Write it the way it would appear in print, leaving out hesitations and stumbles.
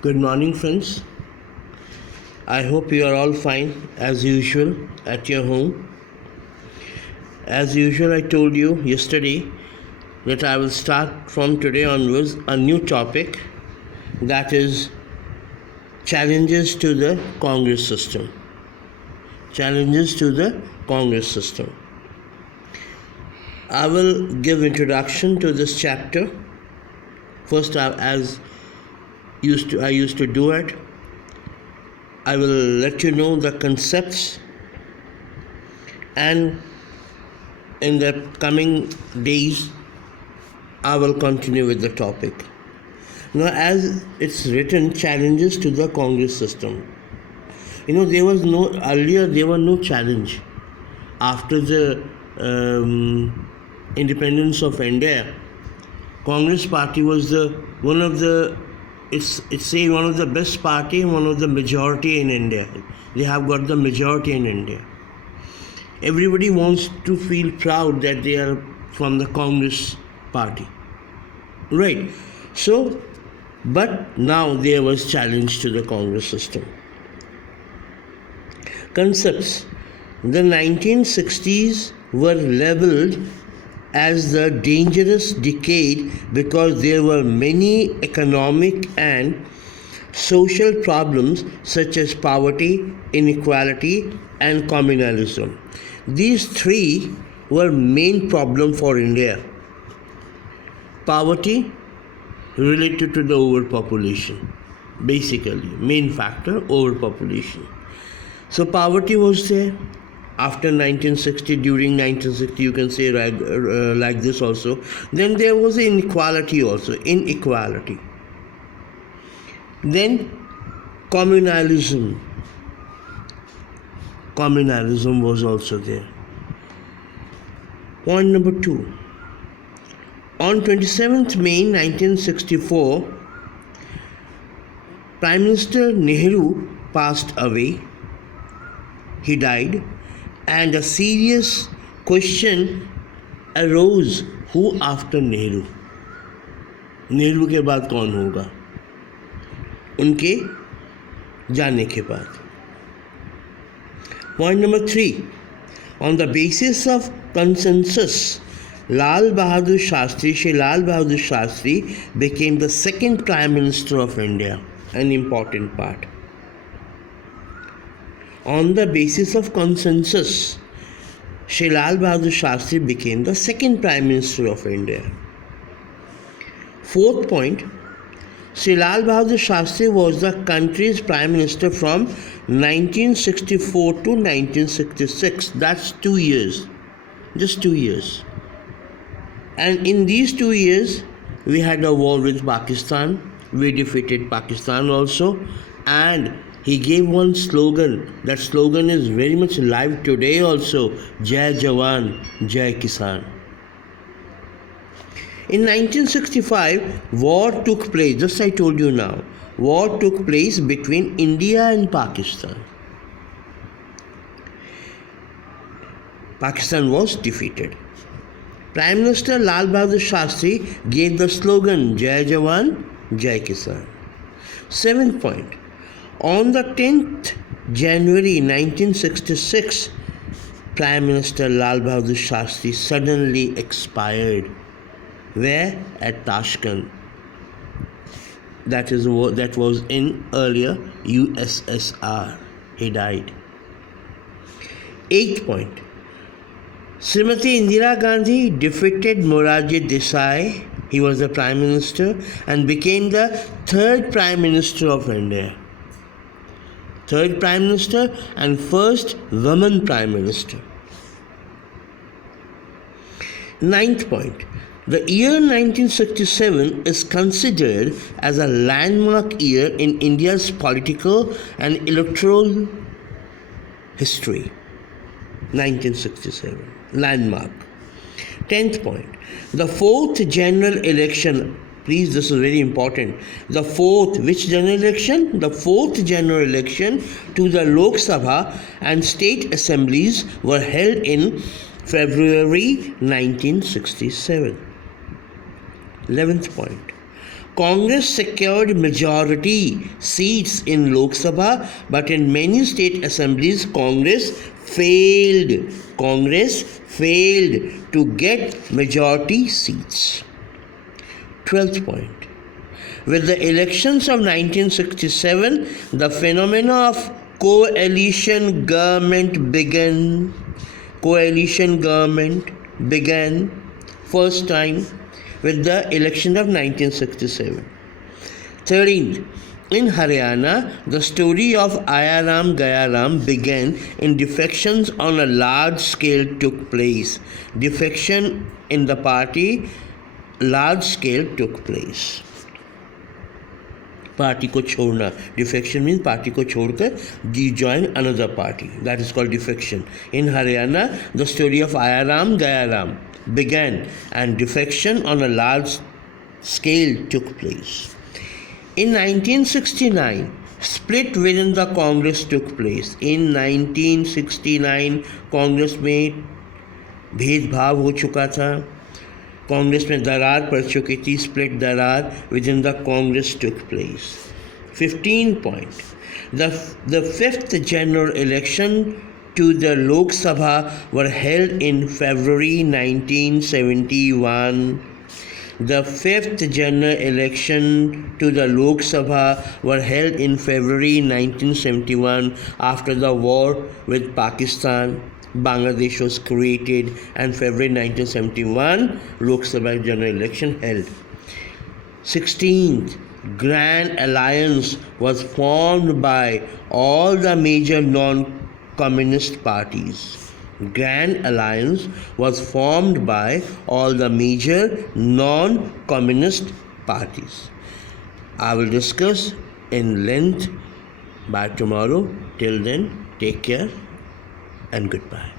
Good morning, friends. I hope you are all fine as usual at your home. As usual, I told you yesterday that I will start from today onwards a new topic, that is challenges to the Congress system. Challenges to the Congress system. I will give introduction to this chapter. First, I used to do it. I will let you know the concepts, and in the coming days I will continue with the topic. Now, as it's written, challenges to the Congress system. There was no challenge after the independence of India. Congress party was one of the best party and one of the majority in India. They have got the majority in India. Everybody wants to feel proud that they are from the Congress party. Right. So, but now there was challenge to the Congress system. Concepts. The 1960s were labeled as the dangerous decade because there were many economic and social problems such as poverty, inequality, and communalism. These three were main problem for India. Poverty related to the overpopulation, basically main factor, overpopulation. So poverty was there. After 1960, during 1960, you can say like this also. Then there was inequality also, inequality. Then communalism was also there. Point number 2. On 27th May 1964, Prime Minister Nehru passed away. He died. And a serious question arose, who after Nehru? Nehru के बाद कौन होगा उनके जाने के बाद. Point number 3. On the basis of consensus, Shri Lal Bahadur Shastri became the second Prime Minister of India, an important part. On the basis of consensus, Shri Lal Bahadur Shastri became the second Prime Minister of India. 4th point, Shri Lal Bahadur Shastri was the country's Prime Minister from 1964 to 1966. That's 2 years. Just 2 years. And in these 2 years, we had a war with Pakistan. We defeated Pakistan also. And he gave one slogan. That slogan is very much alive today also. Jai Jawan, Jai Kisan. In 1965, war took place. Just I told you now. War took place between India and Pakistan. Pakistan was defeated. Prime Minister Lal Bahadur Shastri gave the slogan Jai Jawan, Jai Kisan. 7th point. On the 10th January 1966, Prime Minister Lal Bahadur Shastri suddenly expired. Where? At Tashkent. That was in earlier USSR. He died. 8th point. Srimati Indira Gandhi defeated Morarji Desai. He was the Prime Minister and became the third Prime Minister of India. Third Prime Minister and first woman Prime Minister. 9th point. The year 1967 is considered as a landmark year in India's political and electoral history. 1967. Landmark. 10th point. The fourth general election. Please, this is very important. The fourth general election to the Lok Sabha and state assemblies were held in February 1967. 11th point. Congress secured majority seats in Lok Sabha, but in many state assemblies, Congress failed to get majority seats. 12th point. With the elections of 1967, the phenomena of coalition government began. Coalition government began first time with the election of 1967. 13th. In Haryana, the story of Ayaram Gayaram began in defections on a large scale took place. Defection in the party, large scale took place. Party को छोड़ना. Defection means party को छोड़कर join another party. That is called defection. In Haryana, the story of Ayaram Gayaram began and defection on a large scale took place. In 1969, split within the Congress took place. In 1969, Congress में भेदभाव हो चुका था. कांग्रेस में दरार पड़ चुकी थी. स्प्लिट दरार within the Congress took place. 15 point. The fifth general election to the Lok Sabha were held in February 1971. The fifth general election to the Lok Sabha were held in February 1971 after the war with Pakistan. Bangladesh was created and February 1971 Lok Sabha general election held. 16th, Grand Alliance was formed by all the major non-communist parties. Grand Alliance was formed by all the major non-communist parties. I will discuss in length by tomorrow. Till then, take care and goodbye.